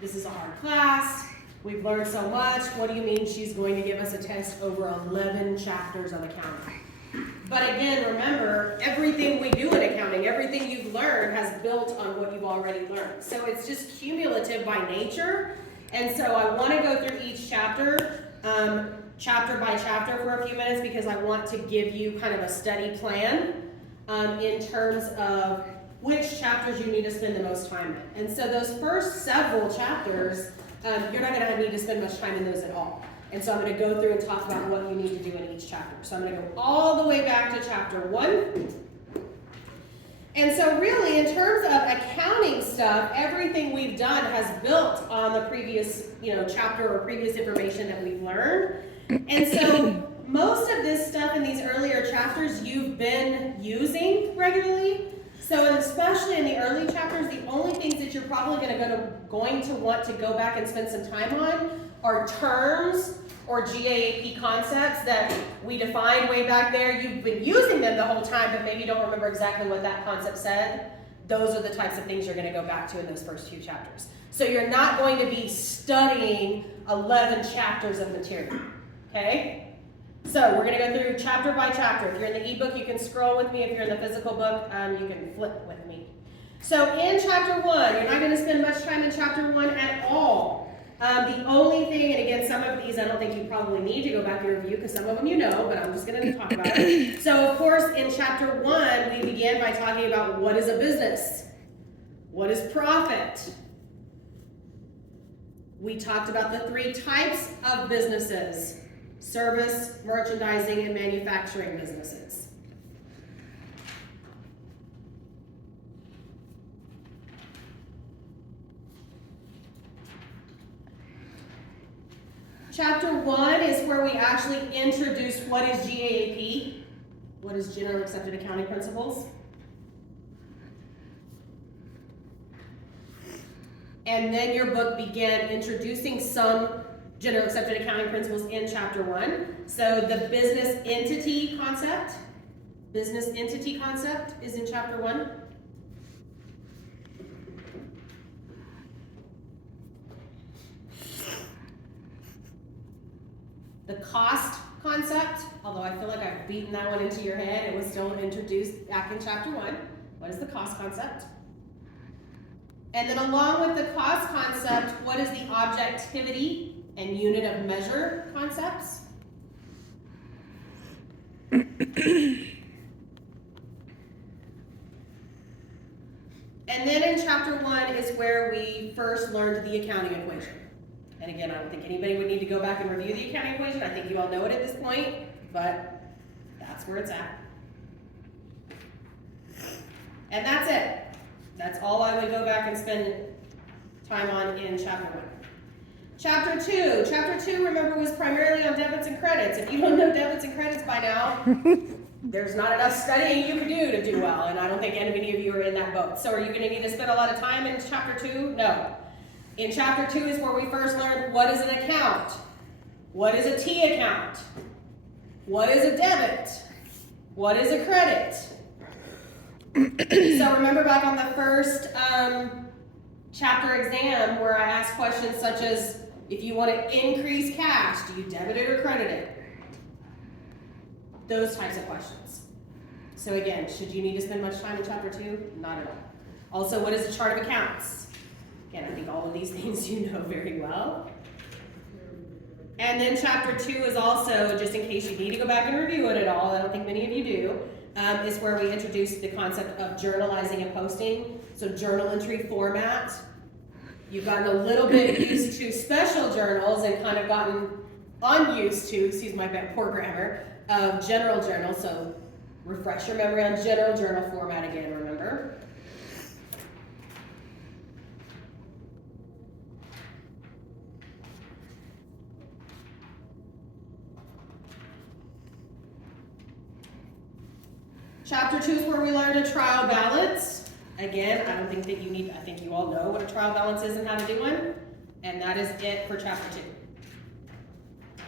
This is a hard class. We've learned so much. What do you mean she's going to give us a test over 11 chapters of accounting? But again, remember, everything we do in accounting, everything you've learned has built on what you've already learned. So it's just cumulative by nature. And so I want to go through each chapter, chapter by chapter for a few minutes, because I want to give you kind of a study plan in terms of which chapters you need to spend the most time in. And so those first several chapters, you're not going to need to spend much time in those at all. And so I'm going to go through and talk about what you need to do in each chapter. So I'm going to go all the way back to chapter 1. And so really, in terms of accounting stuff, everything we've done has built on the previous, chapter or previous information that we've learned. And so most of this stuff in these earlier chapters you've been using regularly. So especially in the early chapters, the only things that you're probably going to want to go back and spend some time on are terms or GAAP concepts that we defined way back there. You've been using them the whole time, but maybe you don't remember exactly what that concept said. Those are the types of things you're going to go back to in those first few chapters. So you're not going to be studying 11 chapters of material, okay? So we're going to go through chapter by chapter. If you're in the ebook, you can scroll with me. If you're in the physical book, you can flip with me. So in chapter 1, you're not going to spend much time in chapter 1 at all. The only thing, and again, some of these I don't think you probably need to go back and review because some of them you know, but I'm just going to talk about it. So of course, in chapter 1, we began by talking about what is a business? What is profit? We talked about the 3 types of businesses: service, merchandising, and manufacturing businesses. Chapter 1 is where we actually introduce what is GAAP, what is General Accepted Accounting Principles. And then your book began introducing some General Accepted Accounting Principles in chapter 1. So the business entity concept is in chapter 1. The cost concept, although I feel like I've beaten that one into your head, it was still introduced back in chapter 1. What is the cost concept? And then along with the cost concept, what is the objectivity and unit of measure concepts? And then in chapter 1 is where we first learned the accounting equation. And again, I don't think anybody would need to go back and review the accounting equation. I think you all know it at this point, but that's where it's at. And that's it. That's all I would go back and spend time on in chapter 1. Chapter 2. Chapter 2, remember, was primarily on debits and credits. If you don't know debits and credits by now, there's not enough studying you can do to do well, and I don't think any of you are in that boat. So are you going to need to spend a lot of time in chapter 2? No. In chapter 2 is where we first learned what is an account, what is a T account, what is a debit, what is a credit. So remember back on the first chapter exam where I asked questions such as, if you want to increase cash, do you debit it or credit it? Those types of questions. So again, should you need to spend much time in chapter 2? Not at all. Also, what is a chart of accounts? Again, I think all of these things you know very well. And then chapter 2 is also, just in case you need to go back and review it at all, I don't think many of you do, is where we introduced the concept of journalizing and posting. So journal entry format. You've gotten a little bit used to special journals and kind of gotten unused to, excuse my poor grammar, of general journals. So refresh your memory on general journal format again, remember? Chapter 2 is where we learned a trial balance. Again, I don't think that you need, I think you all know what a trial balance is and how to do one. And that is it for chapter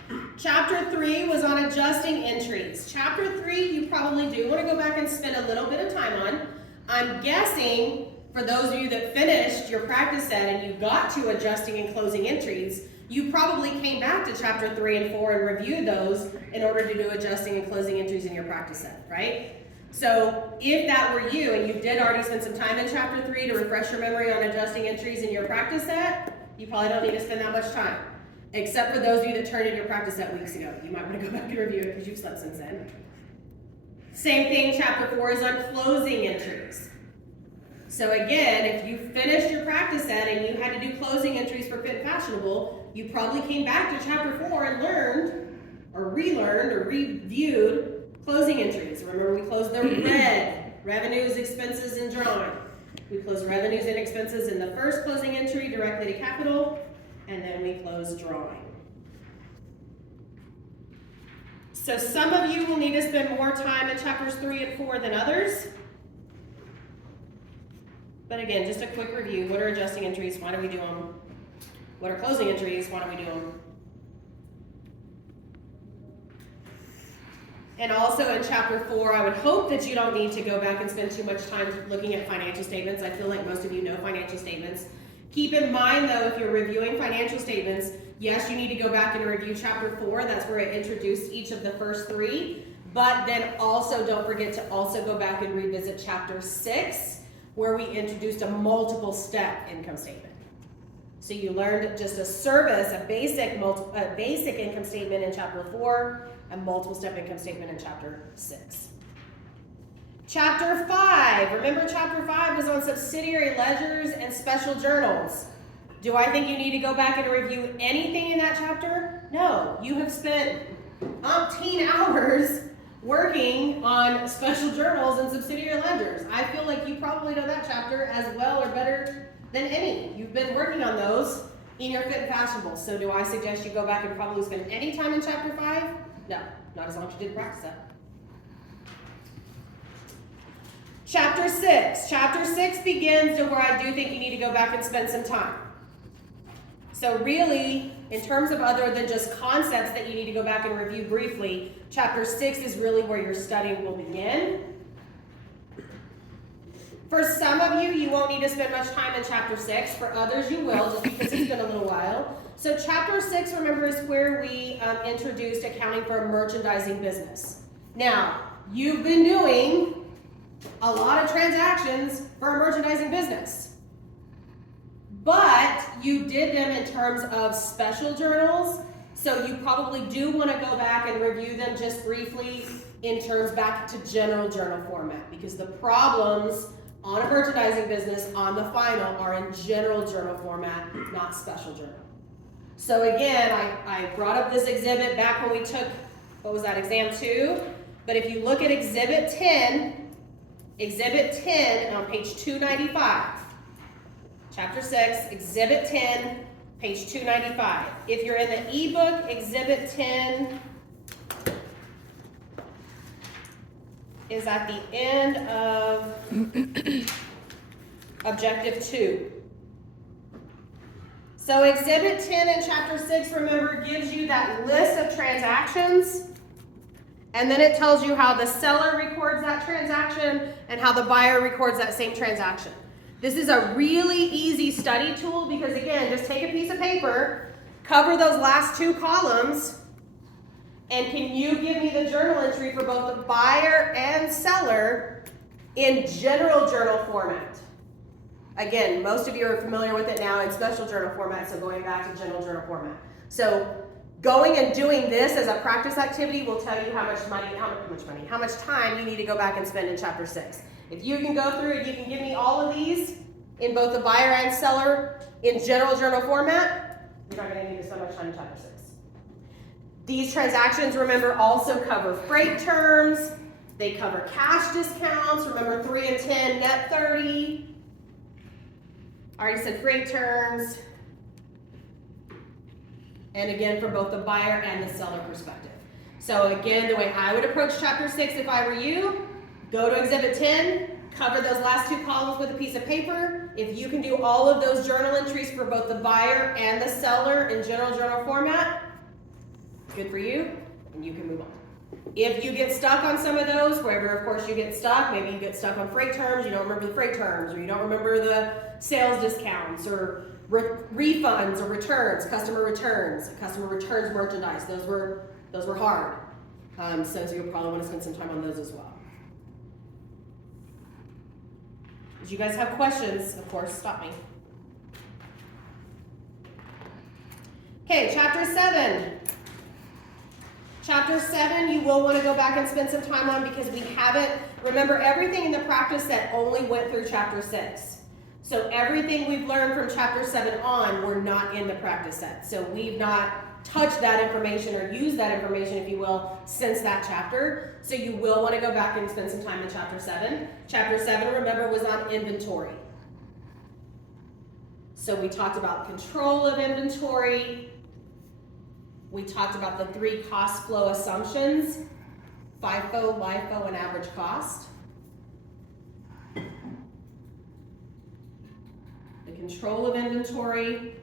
2. Chapter 3 was on adjusting entries. Chapter 3 you probably do want to go back and spend a little bit of time on. I'm guessing for those of you that finished your practice set and you got to adjusting and closing entries, you probably came back to chapter 3 and 4 and reviewed those in order to do adjusting and closing entries in your practice set, right? So if that were you and you did already spend some time in chapter 3 to refresh your memory on adjusting entries in your practice set, you probably don't need to spend that much time. Except for those of you that turned in your practice set weeks ago. You might want to go back and review it because you've slept since then. Same thing, chapter 4 is on closing entries. So again, if you finished your practice set and you had to do closing entries for Fit and Fashionable, you probably came back to chapter 4 and learned, or relearned, or reviewed closing entries. Remember, we closed the red, revenues, expenses, and drawing. We closed revenues and expenses in the first closing entry directly to capital, and then we closed drawing. So some of you will need to spend more time in chapters 3 and 4 than others. But again, just a quick review. What are adjusting entries? Why do we do them? What are closing entries? Why do we do them? And also in chapter 4, I would hope that you don't need to go back and spend too much time looking at financial statements. I feel like most of you know financial statements. Keep in mind though, if you're reviewing financial statements, yes, you need to go back and review chapter 4. That's where it introduced each of the first 3. But then also don't forget to also go back and revisit chapter 6, where we introduced a multiple step income statement. So you learned just a basic income statement in chapter 4, a multiple step income statement in chapter 6. Chapter 5, remember chapter 5 was on subsidiary ledgers and special journals. Do I think you need to go back and review anything in that chapter? No, you have spent umpteen hours working on special journals and subsidiary ledgers. I feel like you probably know that chapter as well or better than any. You've been working on those in your Fit and Fashionable. So do I suggest you go back and probably spend any time in chapter 5? No, not as long as you did practice that. Chapter 6. Chapter 6 begins to where I do think you need to go back and spend some time. So really, in terms of other than just concepts that you need to go back and review briefly, chapter 6 is really where your study will begin. For some of you, you won't need to spend much time in chapter 6. For others, you will, just because it's been a little while. So chapter 6, remember, is where we introduced accounting for a merchandising business. Now, you've been doing a lot of transactions for a merchandising business. But you did them in terms of special journals, so you probably do want to go back and review them just briefly in terms back to general journal format, because the problems on a merchandising business on the final are in general journal format, not special journal. So again, I brought up this exhibit back when we took, what was that, exam 2? But if you look at exhibit 10 on page 295, Chapter 6, Exhibit 10, page 295. If you're in the ebook, Exhibit 10 is at the end of Objective 2. So Exhibit 10 in Chapter 6, remember, gives you that list of transactions, and then it tells you how the seller records that transaction and how the buyer records that same transaction. This is a really easy study tool because, again, just take a piece of paper, cover those last 2 columns, and can you give me the journal entry for both the buyer and seller in general journal format? Again, most of you are familiar with it now in special journal format, so going back to general journal format. So going and doing this as a practice activity will tell you how much time you need to go back and spend in Chapter 6. If you can go through and you can give me all of these in both the buyer and seller in general journal format, you're not going to need to spend much time in Chapter 6. These transactions, remember, also cover freight terms. They cover cash discounts. Remember, 3 and 10, net 30. I already said freight terms. And again, for both the buyer and the seller perspective. So again, the way I would approach Chapter 6 if I were you, go to Exhibit 10, cover those last 2 columns with a piece of paper. If you can do all of those journal entries for both the buyer and the seller in general journal format, good for you, and you can move on. If you get stuck on some of those, wherever of course you get stuck, maybe you get stuck on freight terms, you don't remember the freight terms, or you don't remember the sales discounts, or refunds or returns, customer returns merchandise. Those were hard. So you'll probably want to spend some time on those as well. If you guys have questions, of course, stop me. Okay, chapter 7. Chapter 7, you will want to go back and spend some time on because we haven't, remember everything in the practice set only went through chapter 6. So everything we've learned from chapter 7 on, we're not in the practice set. So we've not touched that information or used that information, if you will, since that chapter. So you will want to go back and spend some time in chapter 7. Chapter 7, remember, was on inventory. So we talked about control of inventory. We talked about the 3 cost flow assumptions: FIFO, LIFO, and average cost. The control of inventory.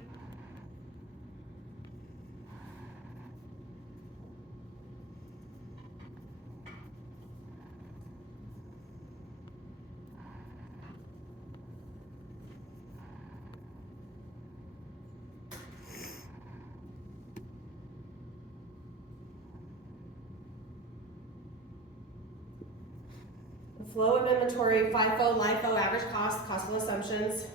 Flow of inventory, FIFO, LIFO, average cost, cost flow assumptions.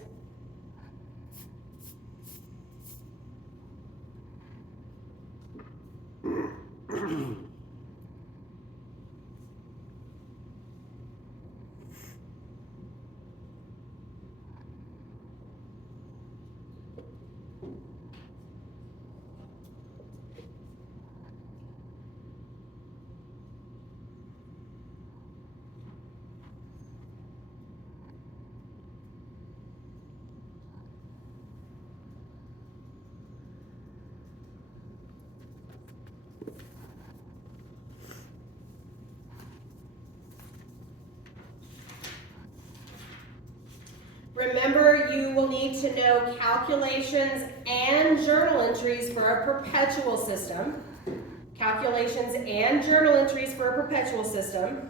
Remember, you will need to know calculations and journal entries for a perpetual system. Calculations and journal entries for a perpetual system.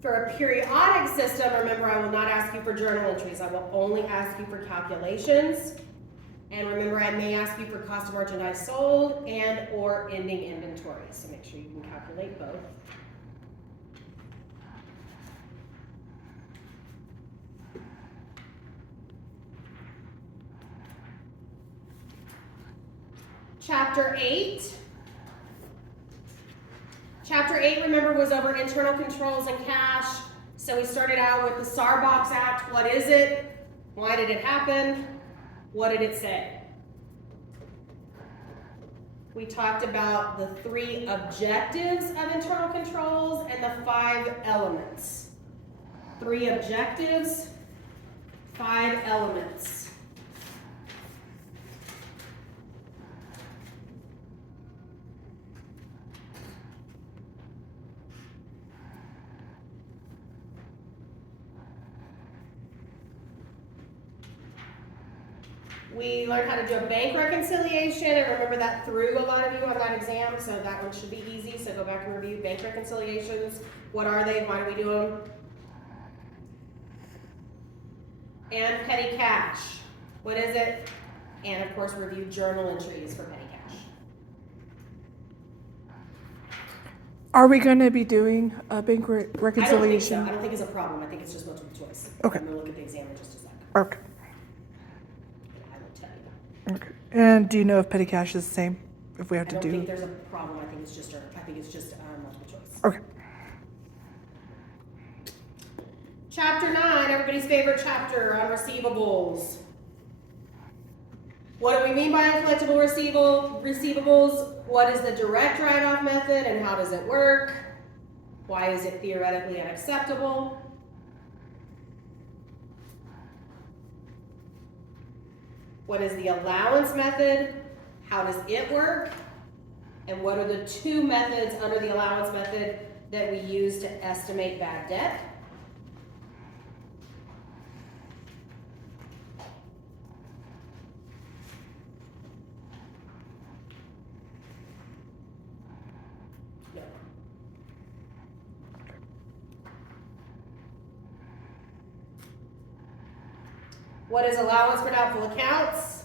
For a periodic system, remember, I will not ask you for journal entries. I will only ask you for calculations. And remember, I may ask you for cost of merchandise sold and or ending inventory. So make sure you can calculate both. Chapter 8. Chapter 8, remember, was over internal controls and cash. So we started out with the Sarbox Act. What is it? Why did it happen? What did it say? We talked about the 3 objectives of internal controls and the 5 elements. 3 objectives, 5 elements. We learned how to do a bank reconciliation, and remember that threw a lot of you on that exam, so that one should be easy. So go back and review bank reconciliations. What are they? Why do we do them? And petty cash. What is it? And of course, review journal entries for petty cash. Are we going to be doing a bank reconciliation? I don't think it's a problem. I think it's just multiple choice. Okay. I'm going to look at the exam in just a second. Okay. I will tell you. Okay. And do you know if petty cash is the same? If we have I to don't do? think there's a problem. I think it's just multiple choice. Okay. Chapter 9, everybody's favorite chapter on receivables. What do we mean by uncollectible receivables? What is the direct write-off method and how does it work? Why is it theoretically unacceptable? What is the allowance method? How does it work? And what are the two methods under the allowance method that we use to estimate bad debt? No. What is allowance for doubtful accounts?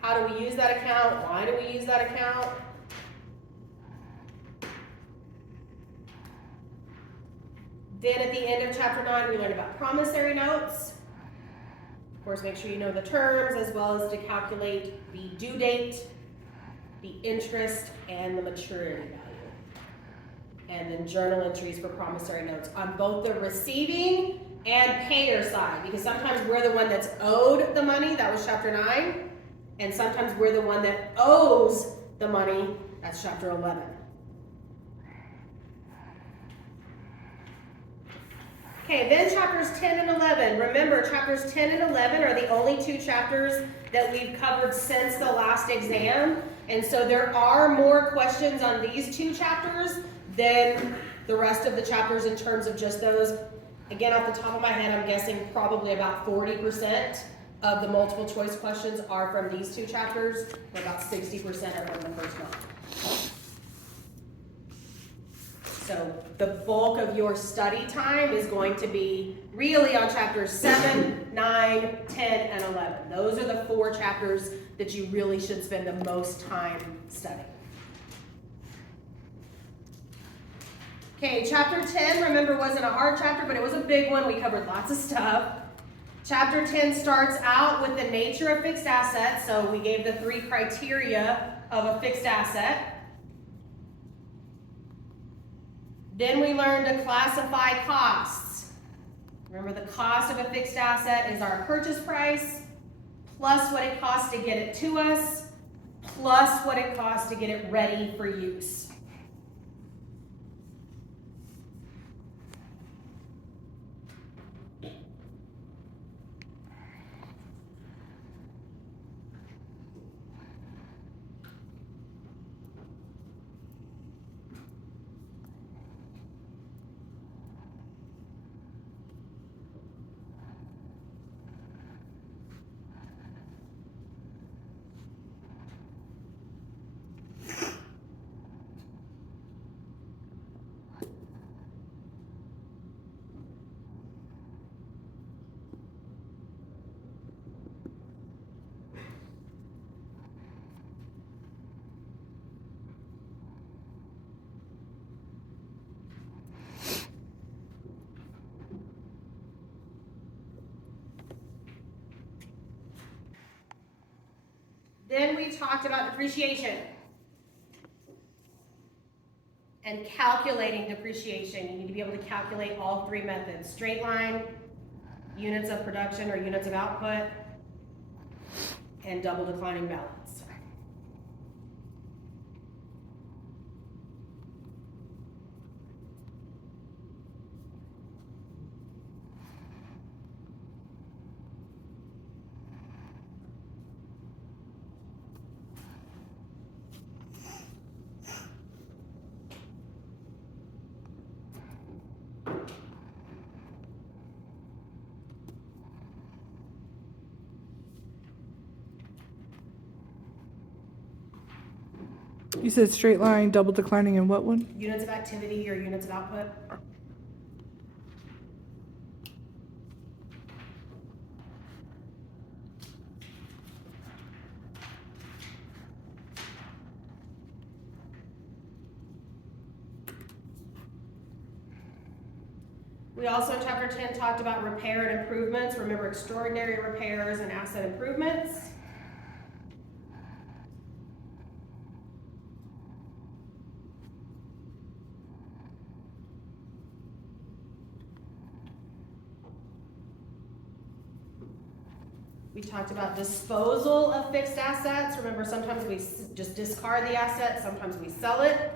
How do we use that account? Why do we use that account? Then at the end of chapter 9, we learned about promissory notes. Of course, make sure you know the terms as well as to calculate the due date, the interest, and the maturity value. And then journal entries for promissory notes on both the receiving and payer side, because sometimes we're the one that's owed the money, that was chapter 9, and sometimes we're the one that owes the money, that's chapter 11. Okay, then chapters 10 and 11. Remember, chapters 10 and 11 are the only two chapters that we've covered since the last exam. And so there are more questions on these two chapters than the rest of the chapters in terms of just those. Again, off the top of my head, I'm guessing probably about 40% of the multiple choice questions are from these two chapters, and about 60% are from the first one. So the bulk of your study time is going to be really on chapters 7, 9, 10, and 11. Those are the four chapters that you really should spend the most time studying. Okay, chapter 10, remember, wasn't a hard chapter, but it was a big one. We covered lots of stuff. Chapter 10 starts out with the nature of fixed assets. So we gave the 3 criteria of a fixed asset. Then we learned to classify costs. Remember, the cost of a fixed asset is our purchase price, plus what it costs to get it to us, plus what it costs to get it ready for use. Then we talked about depreciation and calculating depreciation. You need to be able to calculate all 3 methods: straight line, units of production or units of output, and double declining balance. You said straight line, double declining, and what one? Units of activity or units of output. We also in chapter 10 talked about repair and improvements. Remember, extraordinary repairs and asset improvements. We talked about disposal of fixed assets. Remember, sometimes we just discard the asset, sometimes we sell it.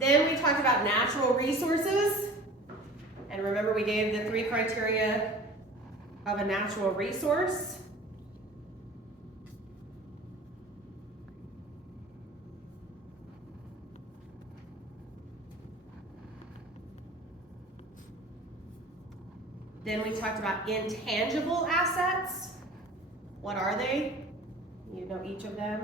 Then we talked about natural resources. And remember, we gave the 3 criteria of a natural resource. Then we talked about intangible assets. What are they? You know each of them.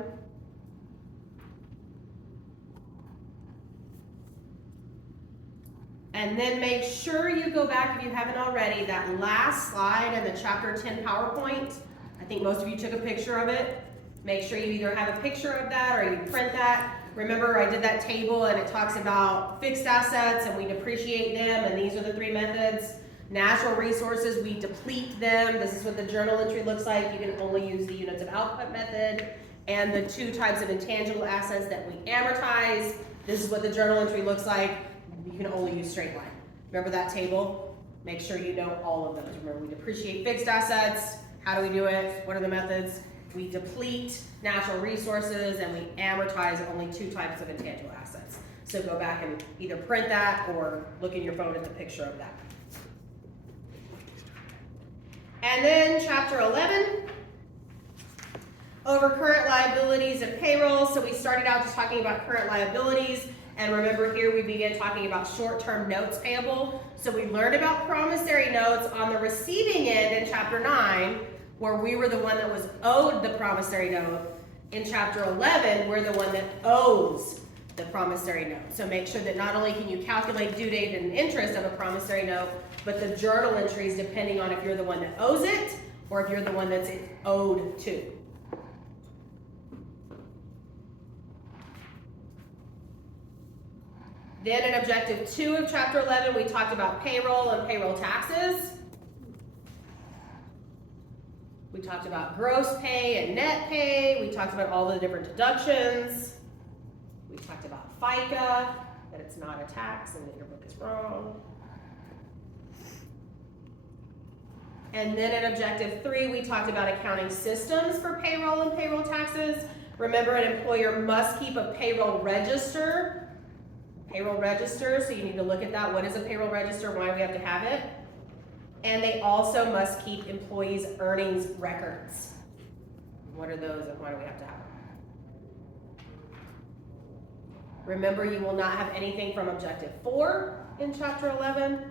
And then make sure you go back, if you haven't already, that last slide in the chapter 10 PowerPoint. I think most of you took a picture of it. Make sure you either have a picture of that or you print that. Remember, I did that table and it talks about fixed assets and we depreciate them, and these are the 3 methods. Natural resources, we deplete them. This is what the journal entry looks like. You can only use the units of output method. And the 2 types of intangible assets that we amortize. This is what the journal entry looks like. You can only use straight line. Remember that table? Make sure you know all of those. Remember, we depreciate fixed assets. How do we do it? What are the methods? We deplete natural resources and we amortize only 2 types of intangible assets. So go back and either print that or look in your phone at the picture of that. And then chapter 11, over current liabilities and payroll. So we started out just talking about current liabilities. And remember, here we began talking about short-term notes payable. So we learned about promissory notes on the receiving end in chapter 9, where we were the one that was owed the promissory note. In chapter 11, we're the one that owes the promissory note. So make sure that not only can you calculate due date and interest of a promissory note, but the journal entries depending on if you're the one that owes it or if you're the one that's owed to. Then in objective 2 of chapter 11, we talked about payroll and payroll taxes. We talked about gross pay and net pay. We talked about all the different deductions. We talked about FICA, that it's not a tax and that your book is wrong. And then in objective 3, we talked about accounting systems for payroll and payroll taxes. Remember, an employer must keep a payroll register. Payroll register, so you need to look at that. What is a payroll register? Why do we have to have it? And they also must keep employees' earnings records. What are those and why do we have to have them? Remember, you will not have anything from objective 4 in chapter 11.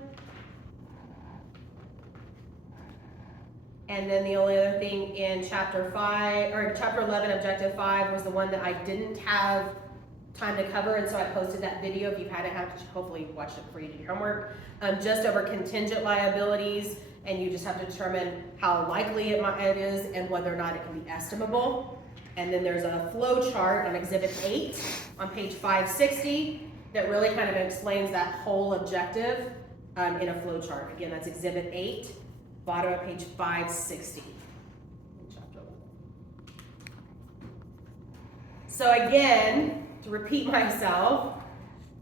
And then the only other thing in chapter 5, or chapter 11, objective 5 was the one that I didn't have time to cover, and so I posted that video. If you hadn't had to, hopefully watch it before you do your homework. Just over contingent liabilities, and you just have to determine how likely it is and whether or not it can be estimable. And then there's a flow chart on exhibit 8 on page 560 that really kind of explains that whole objective in a flow chart. Again, that's exhibit 8, bottom of page 560. So again, to repeat myself,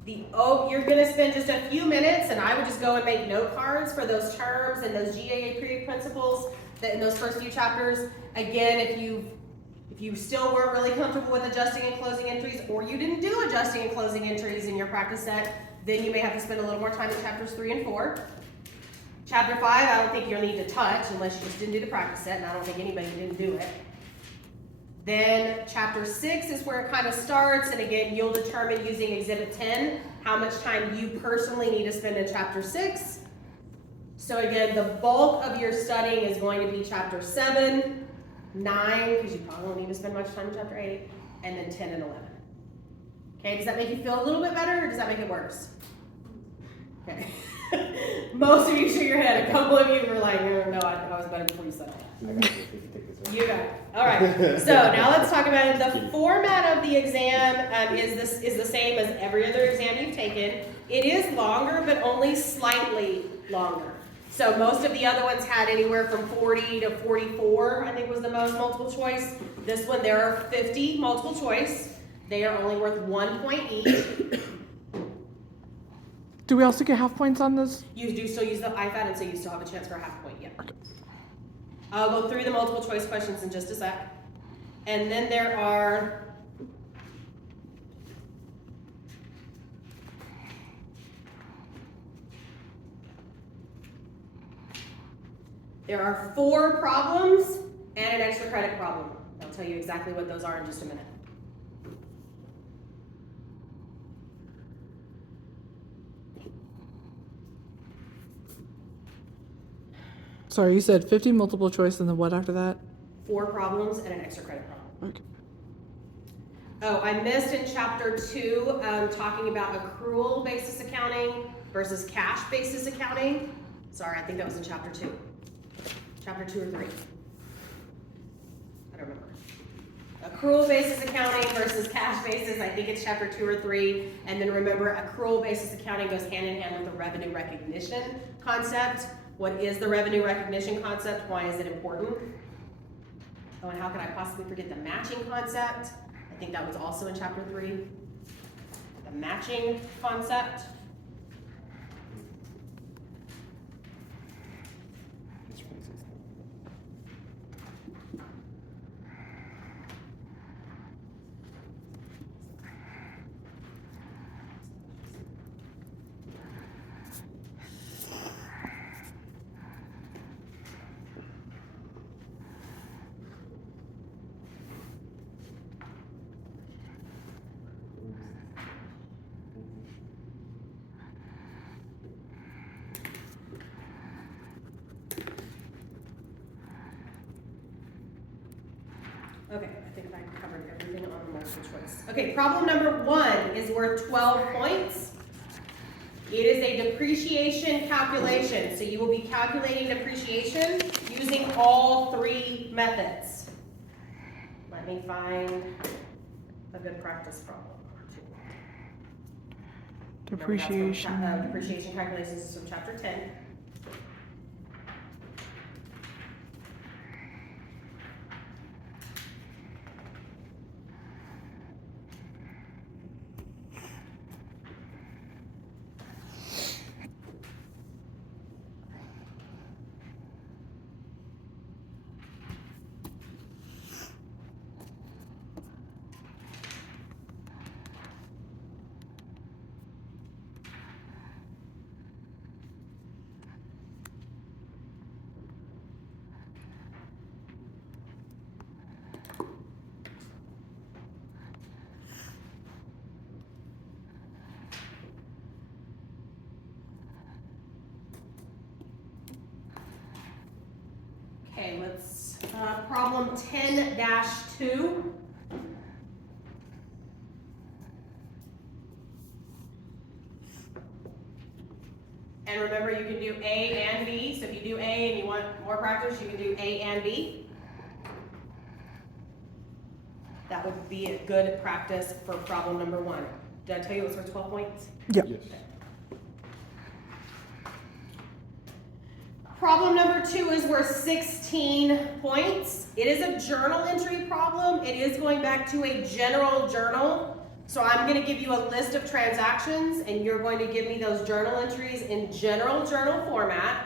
you're gonna spend just a few minutes, and I would just go and make note cards for those terms and those GAA period principles that in those first few chapters. Again, if you still weren't really comfortable with adjusting and closing entries, or you didn't do adjusting and closing entries in your practice set, then you may have to spend a little more time in chapters 3 and 4. Chapter 5, I don't think you'll need to touch unless you just didn't do the practice set, and I don't think anybody didn't do it. Then chapter 6 is where it kind of starts, and again, you'll determine using exhibit 10 how much time you personally need to spend in chapter 6. So again, the bulk of your studying is going to be chapter 7, 9, because you probably won't need to spend much time in chapter 8, and then 10 and 11. Okay, does that make you feel a little bit better, or does that make it worse? Okay. Most of you shook your head. A couple of you were like, no, I was better before you said all that. You got it. All right. So now let's talk about it. The format of the exam is the same as every other exam you've taken. It is longer, but only slightly longer. So most of the other ones had anywhere from 40 to 44, I think was the most multiple choice. This one, there are 50 multiple choice. They are only worth 1 point each. Do we also get half points on this? You do still use the IFAD, and so you still have a chance for a half point, yeah. Okay. I'll go through the multiple choice questions in just a sec. And then there are there are 4 problems and an extra credit problem. I'll tell you exactly what those are in just a minute. Sorry, you said 50 multiple choice and then what after that? 4 problems and an extra credit problem. Okay. Oh, I missed in chapter 2 talking about accrual basis accounting versus cash basis accounting. Sorry, I think that was in chapter 2. Chapter 2 or 3. I don't remember. Accrual basis accounting versus cash basis, I think it's chapter 2 or 3. And then remember, accrual basis accounting goes hand in hand with the revenue recognition concept. What is the revenue recognition concept? Why is it important? Oh, and how could I possibly forget the matching concept? I think that was also in chapter 3. The matching concept. Okay, I think I covered everything on the multiple choice. Okay, problem number 1 is worth 12 points. It is a depreciation calculation. So you will be calculating depreciation using all 3 methods. Let me find a good practice problem. Depreciation. Depreciation calculations is from chapter 10. Okay, let's, problem 10-2. And remember, you can do A and B. So if you do A and you want more practice, you can do A and B. That would be a good practice for problem number 1. Did I tell you it was worth 12 points? Yep. Yes. Problem number 2 is worth 16 points. It is a journal entry problem. It is going back to a general journal. So I'm going to give you a list of transactions, and you're going to give me those journal entries in general journal format.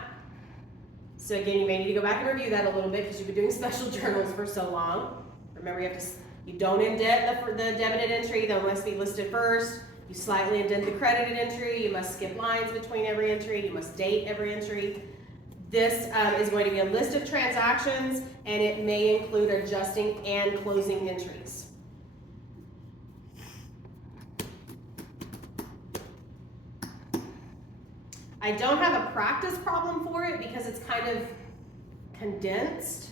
So again, you may need to go back and review that a little bit because you've been doing special journals for so long. Remember, you don't indent the debited entry. They must be listed first. You slightly indent the credited entry. You must skip lines between every entry. You must date every entry. This is going to be a list of transactions, and it may include adjusting and closing entries. I don't have a practice problem for it because it's kind of condensed.